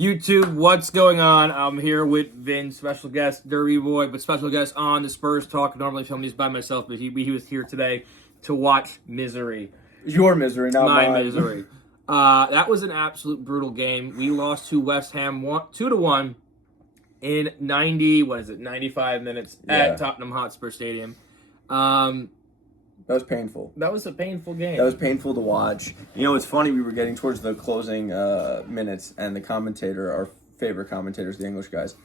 YouTube, what's going on? I'm here with Vin, special guest, Derby Boy, but special guest on the Spurs Talk. Normally film these by myself, but he was here today to watch misery. Your misery, not My mine. misery. That was an absolute brutal game. We lost to West Ham 2-1 in 95 minutes at Tottenham Hotspur Stadium. That was painful. That was a painful game. That was painful to watch. You know, it's funny, we were getting towards the closing minutes, and the commentator, our favorite commentators, the English guys,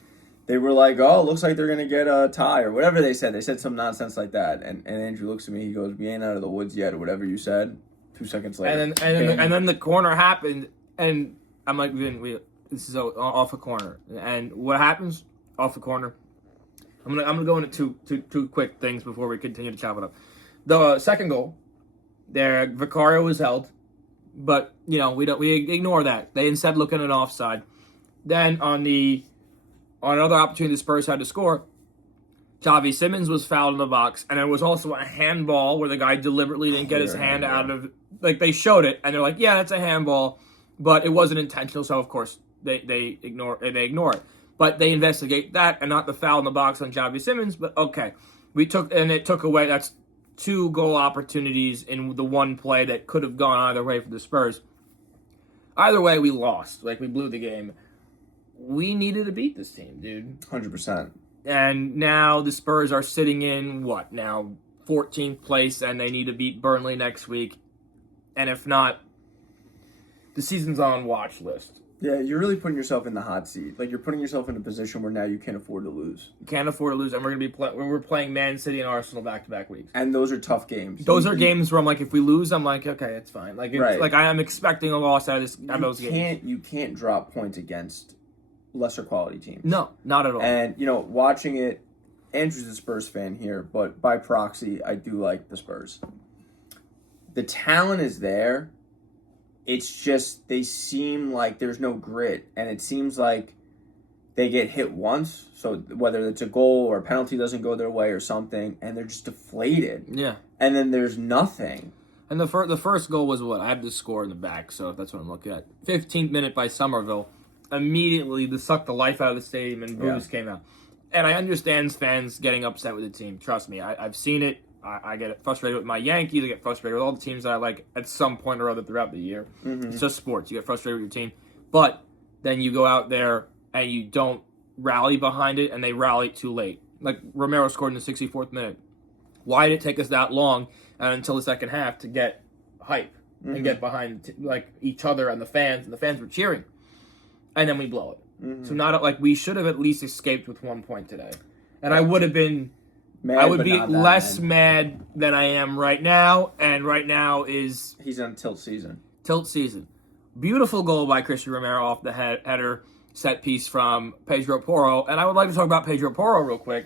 they were like, oh, looks like they're going to get a tie, or whatever they said. They said some nonsense like that, and Andrew looks at me, he goes, we ain't out of the woods yet, or whatever you said. 2 seconds later. And then the corner happened, and I'm like, Vin, this is off a corner. And what happens off the corner? I'm gonna go into two quick things before we continue to chop it up. The second goal, there Vicario was held, but we ignore that. They instead look at an offside. Then on another opportunity the Spurs had to score, Xavi Simons was fouled in the box, and there was also a handball where the guy deliberately didn't get his hand out of. Like, they showed it, and they're like, yeah, that's a handball, but it wasn't intentional, so of course they ignore it. But they investigate that and not the foul in the box on Xavi Simons. But okay, it took away. That's 2 goal opportunities in the one play that could have gone either way for the Spurs. Either way, we lost. Like, we blew the game. We needed to beat this team, dude. 100%. And now the Spurs are sitting in, 14th place, and they need to beat Burnley next week. And if not, the season's on watch list. Yeah, you're really putting yourself in the hot seat. Like, you're putting yourself in a position where now you can't afford to lose. Can't afford to lose, and we're going to be we're playing Man City and Arsenal back-to-back weeks. And those are tough games. Those are games where I'm like, if we lose, I'm like, okay, it's fine. Like, like I am expecting a loss out of those games. You can't drop points against lesser quality teams. No, not at all. And, watching it, Andrew's a Spurs fan here, but by proxy, I do like the Spurs. The talent is there. It's just they seem like there's no grit, and it seems like they get hit once, so whether it's a goal or a penalty doesn't go their way or something, and they're just deflated. Yeah. And then there's nothing. And the first goal was what? I have the score in the back, so that's what I'm looking at. 15th minute by Somerville. Immediately, they sucked the life out of the stadium, and boos came out. And I understand fans getting upset with the team. Trust me, I've seen it. I get frustrated with my Yankees. I get frustrated with all the teams that I like at some point or other throughout the year. Mm-hmm. It's just sports. You get frustrated with your team. But then you go out there and you don't rally behind it, and they rally too late. Like, Romero scored in the 64th minute. Why did it take us that long until the second half to get hype and get behind each other and the fans? And the fans were cheering. And then we blow it. Mm-hmm. So we should have at least escaped with 1 point today. And I would have been... I would be less mad than I am right now, and right now is... He's on tilt season. Tilt season. Beautiful goal by Christian Romero off the header set piece from Pedro Porro, and I would like to talk about Pedro Porro real quick.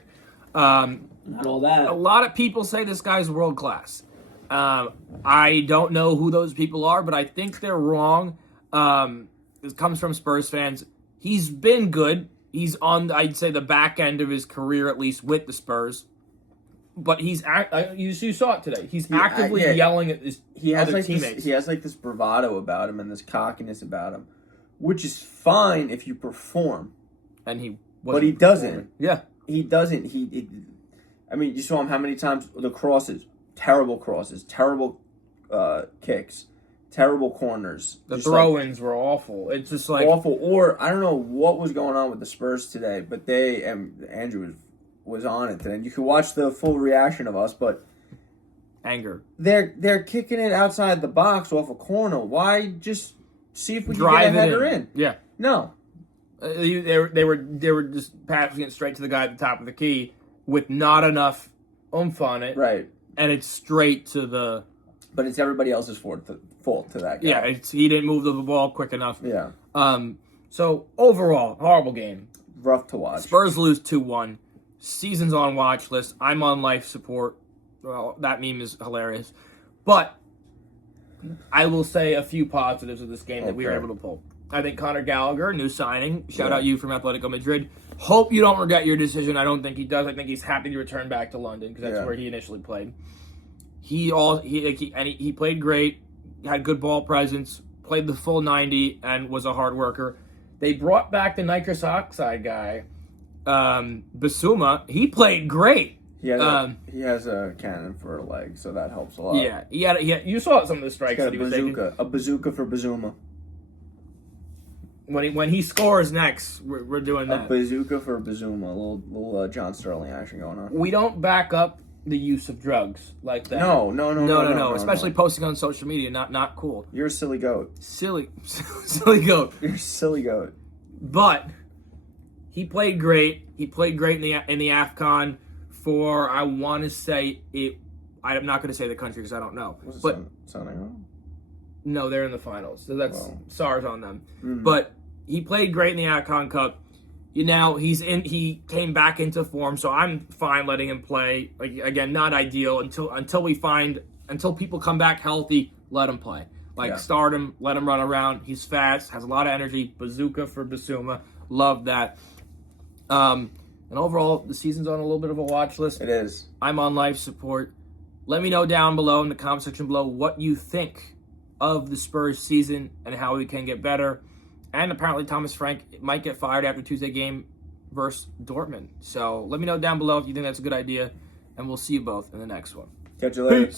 Not all that. A lot of people say this guy's world class. I don't know who those people are, but I think they're wrong. It comes from Spurs fans. He's been good. He's on, I'd say, the back end of his career, at least with the Spurs. But you saw it today. He's actively yelling at his other teammates. He has this bravado about him and this cockiness about him, which is fine if you perform. And he doesn't. Yeah, he doesn't. You saw him how many times the crosses, terrible kicks, terrible corners. The throw-ins were awful. It's just awful. Or I don't know what was going on with the Spurs today, but Andrew was on it today. And you could watch the full reaction of us, but anger. They're kicking it outside the box off a corner. Why just see if we can drive get a header in? Yeah. No. They were just passing it straight to the guy at the top of the key with not enough oomph on it. Right. And it's straight to the... But it's everybody else's fault to that guy. Yeah, he didn't move the ball quick enough. Yeah. So, overall, horrible game. Rough to watch. Spurs lose 2-1. Season's on watch list. I'm on life support. Well, that meme is hilarious. But I will say a few positives of this game that we were able to pull. I think Conor Gallagher, new signing. Shout out you from Atletico Madrid. Hope you don't regret your decision. I don't think he does. I think he's happy to return back to London because that's where he initially played. He played great, had good ball presence, played the full 90, and was a hard worker. They brought back the nitrous oxide guy, Basuma. He played great. He has a cannon for a leg, so that helps a lot. Yeah, he had. You saw some of the strikes that he was taking. A bazooka for Bazuma. When he scores next, we're doing that. A bazooka for Bazuma. A little John Sterling action going on. We don't back up the use of drugs like that. No. Especially posting on social media, not cool. You're a silly goat. Silly goat. You're a silly goat. But he played great. He played great in the AFCON for, I want to say it. I'm not going to say the country because I don't know. Was it but Senegal? No, they're in the finals, so that's SARS on them. Mm-hmm. But he played great in the AFCON Cup. He came back into form, so I'm fine letting him play. Like, again, not ideal until people come back healthy. Let him play. Start him, let him run around. He's fast, has a lot of energy. Bazooka for Basuma, love that. And overall, the season's on a little bit of a watch list. It is. I'm on life support. Let me know down below in the comment section below what you think of the Spurs season and how we can get better. And apparently Thomas Frank might get fired after Tuesday game versus Dortmund. So let me know down below if you think that's a good idea, and we'll see you both in the next one. Catch you later. Peace.